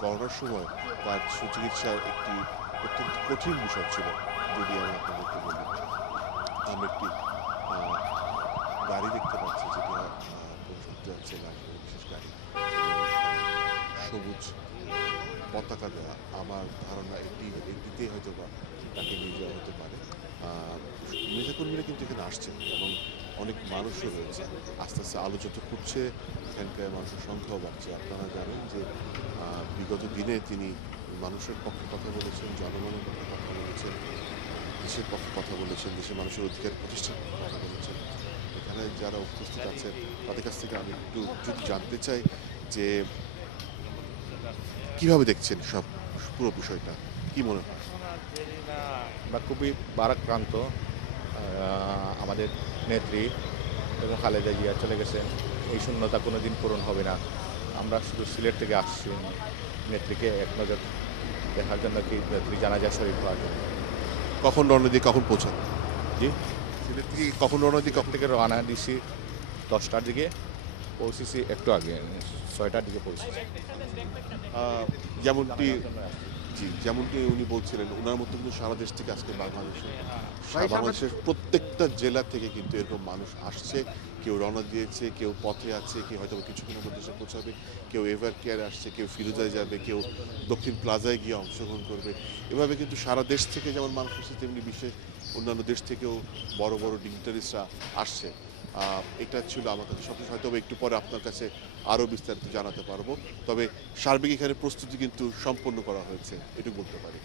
করোনার সময় তার সুচিকিৎসার একটি অত্যন্ত কঠিন বিষয় ছিল। যদি আমি আপনাদেরকে বলি, আমি একটি আহ, গাড়ি দেখতে পাচ্ছি যেটা পৌঁছতে যাচ্ছে লাশবাড়ি বিশেষ গাড়ি এবং সবুজ পতাকা দেওয়া। আমার ধারণা এটিতেই হয়তো বা তাকে নিয়ে যাওয়া হতে পারে। নেতাকর্মীরা কিন্তু এখানে আসছেন এবং অনেক মানুষও রয়েছে। আস্তে আস্তে আলো যত ফুটছে এখানকার মানুষের সংখ্যাও বাড়ছে। আপনারা জানেন যে বিগত দিনে তিনি মানুষের পক্ষে কথা বলেছেন, জনগণের পক্ষে কথা বলেছেন, দেশের পক্ষে কথা বলেছেন, দেশের মানুষের অধিকার প্রতিষ্ঠার পক্ষে কথা বলেছেন। এখানে যারা উপস্থিত আছেন তাদের কাছ থেকে আমি একটু যদি জানতে চাই যে কিভাবে দেখছেন সব পুরো বিষয়টা, কি মনে হয়? আমরা খুবই ভারাক্রান্ত। আমাদের নেত্রী এবং খালেদা জিয়া চলে গেছেন, এই শূন্যতা কোনো দিন পূরণ হবে না। আমরা শুধু সিলেট থেকে আসছি নেত্রীকে এক নজর দেখার জন্য, কি নেত্রী জানাজা শরীফ হওয়ার জন্য। কখন রওনা দিয়ে কখন পৌঁছান? জি, সিলেট থেকে কখন রওনা দিয়ে সিলেট কখন? থেকে রওনা দিছি 10টার দিকে, পৌঁছেছি একটু আগে 6টার দিকে পৌঁছেছি। যেমনটি জানাজার জন্য আসছি। যেমনটি উনি বলছিলেন, ওনার মতো কিন্তু সারা দেশ থেকে আজকে বাংলাদেশের প্রত্যেকটা জেলা থেকে কিন্তু এরকম মানুষ আসছে। কেউ রওনা দিয়েছে, কেউ পথে আছে, কেউ হয়তো কিছুক্ষণের মধ্যে এসে পৌঁছাবে, কেউ এভার কেয়ার আসছে, কেউ ফিরোজায় যাবে, কেউ দক্ষিণ প্লাজায় গিয়ে অংশগ্রহণ করবে। এভাবে কিন্তু সারা দেশ থেকে যেমন মানুষ আসছে, তেমনি বিশ্বের অন্যান্য দেশ থেকেও বড় বড় ডিগনিটারিজরা আসছে। এটা ছিল আমার কাছে সবচেয়ে, হয়তো একটু পরে আপনার কাছে আরও বিস্তারিত জানাতে পারবো। তবে সার্বিক এখানে প্রস্তুতি কিন্তু সম্পন্ন করা হয়েছে, এটুকু বলতে পারি।